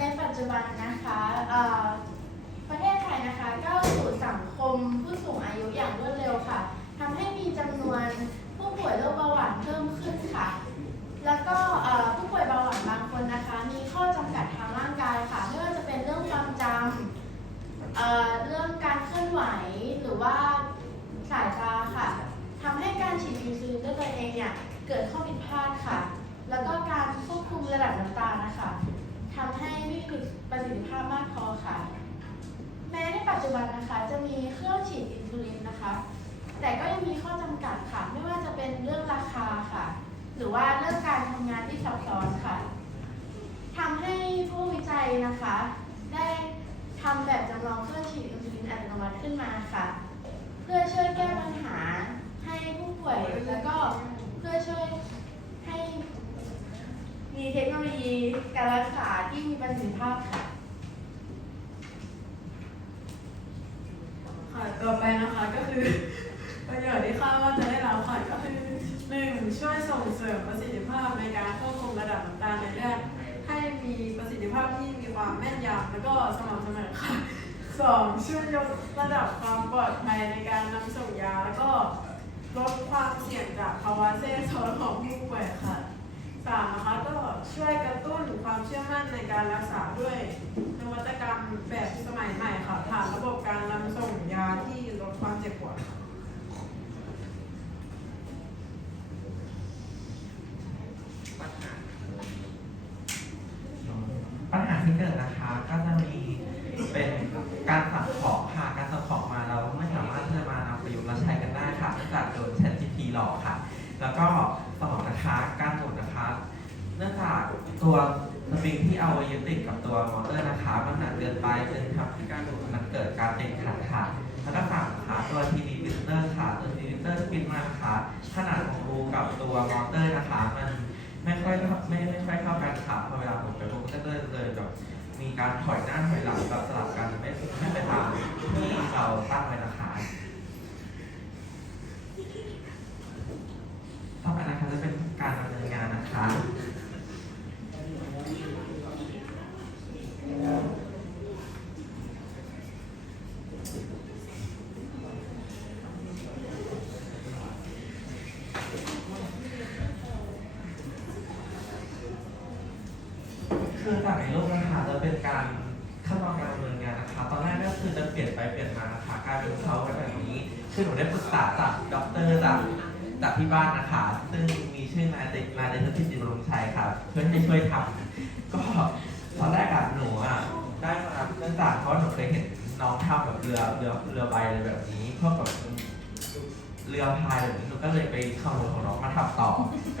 ในปัจจุบันนะคะประเทศไทยนะคะก้าวสู่สังคมผู้สูงอายุอย่างรวดเร็วค่ะ ทำให้มีจำนวนผู้ป่วยโรคเบาหวานเพิ่มขึ้นค่ะ แล้วก็ผู้ป่วยเบาหวานบางคนนะคะ มีข้อจำกัดทางร่างกายค่ะไม่ว่าจะเป็นเรื่องความจำเรื่องการเคลื่อนไหวหรือว่าสายตาค่ะ ทำให้การฉีดยูซูลินด้วยตัวเองเนี่ยเกิดข้อผิดพลาดค่ะ แล้วก็การควบคุมระดับน้ำตาลนะคะำให้ไม่มีประสิทธิภาพมากพอค่ะ แม้ในปัจจุบันนะคะจะมีเครื่องฉีดอินซูลินนะคะ แต่ก็ยังมีข้อจำกัดค่ะ ไม่ว่าจะเป็นเรื่องราคาค่ะ หรือว่าเรื่องการทำงานที่ซับซ้อนค่ะทำให้ผู้วิจัยนะคะ ได้ทำแบบจำลองเครื่องฉีดอินซูลินอัตโนมัติขึ้นมาค่ะ เพื่อช่วยแก้ปัญหาให้ผู้ป่วยแล้วก็เพื่อช่วย มีเทคโนโลยีการรักษาที่มีประสิทธิภาพค่ะ ค่ะต่อไปนะคะก็คือ ประโยชน์ที่คาดว่าจะได้รับค่ะก็คือหนึ่งช่วยส่งเสริมประสิทธิภาพในการควบคุมระดับน้ำตาลในเลือดให้มีประสิทธิภาพที่มีความแม่นยำแล้วก็สม่ำเสมอค่ะสองช่วยยกระดับความปลอดภัยในการนำส่งยา แล้วก็ลดความเสี่ยงจากภาวะแทรกซ้อนของผู้ป่วยค่ะ สามนะคะก็ช่วยกระตุ้นความเชื่อมั่นในการรักษาด้วยนวัตกรรมแบบสมัยใหม่ค่ะผ่านระบบการนำส่งยาที่ลดความเจ็บปวดปัญหาที่เกิดนะคะก็จะมีเป็นการสั่งของค่ะการสั่งของมาเราไม่สามารถที่จะมานำประยุกต์และใช้กันได้ค่ะเนื่องจากโดน ChatGPT หลอกค่ะ แล้วก็สองนะคะการหมุนนะคะ เนื่องจากตัวสปริงที่เอาไว้ยึดติดกับตัวมอเตอร์นะคะมันหนักเกินไปจึงทำให้การหมุนมันเกิดการติดขัดค่ะแล้วก็สามนะคะตัว TD Printer ค่ะตัว TD Printer ที่พิมพ์มานะคะขนาดของรูกับตัวมอเตอร์นะคะมันไม่ค่อยไม่ไม่ค่อยเข้ากันค่ะพอเวลาหมุนไปพบก็เลยเลยแบบมีการถอยหน้าถอยหลังแบบสลับกันไม่ไม่ไปตามที่เราตั้งไว้นะคะ ต่อไปนะคะจะเป็นการดำเนินงานนะคะ คือจากในรูปนะ คะจะเป็นการขั้นตอนการดำเนินงานนะคะ ตอนแรกก็คือจะเปลี่ยนไปเปลี่ยนมานะคะกลายเป็นเขาแบบนี้คือหนูได้ปรึกษาจากด็อกเตอร์จากจากที่บ้านนะคะ ซึ่งมีชื่อนายเตนายเดชพิจิตรบรมชัยค่ะเพื่อให้ช่วยทำก็ตอนแรกอะหนูอะได้มาเนื่องจากเพราะหนูเคยเห็นน้องทำแบบเรือเรือเรือใบอะไรแบบนี้พวกแบบเรือพายแบบนี้หนูก็เลยไปขโมยของน้องมาทำต่อ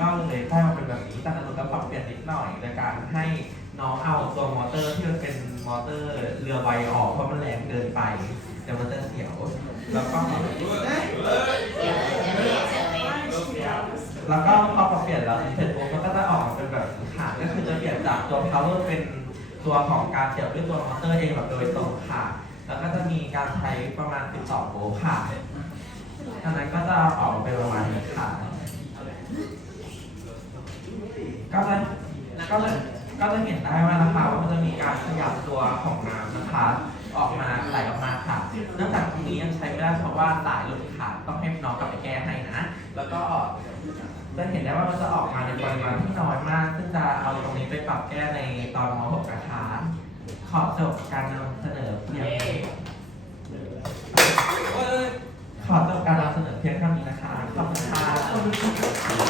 ก็เลยได้มาเป็นแบบนี้แต่หนูก็ปรับเปลี่ยนนิดหน่อยโดยการให้ น้องเอาตัวมอเตอร์ที่มันเป็นมอเตอร์เรือใบออกเพราะมันแรงเกินไปเดี๋ยวมันจะเสียว แล้วก็แล้วก็พอปรับเปลี่ยนแล้วเสร็จปุ๊บมันก็จะออกเป็นแบบนี้ค่ะก็คือจะเปลี่ยนจากตัว power เป็นตัวของการเสียบด้วยตัวมอเตอร์เองแบบโดยตรงค่ะ แล้วก็จะมีการใช้ประมาณ 12 โวลต์ค่ะอันนั้นก็จะออกเป็นประมาณนี้ค่ะก็จะก็จะ ก็จะเห็นได้ว่านะคะว่ามันจะมีการขยับตัวของน้ำนะคะ ออกมาไหลออกมาค่ะ เนื่องจากตรงนี้ยังใช้ไม่ได้เพราะว่าสายหลุดขาดต้องให้น้องกลับไปแก้ให้นะ แล้วก็จะเห็นได้ว่ามันจะออกมาในปริมาณที่น้อยมากซึ่งจะเอาตรงนี้ไปปรับแก้ในตอนม .6 นะคะ ขอจบการนำเสนอเพียงขอจบการนำเสนอเพียงเท่านี้นะคะ ขอบคุณค่ะ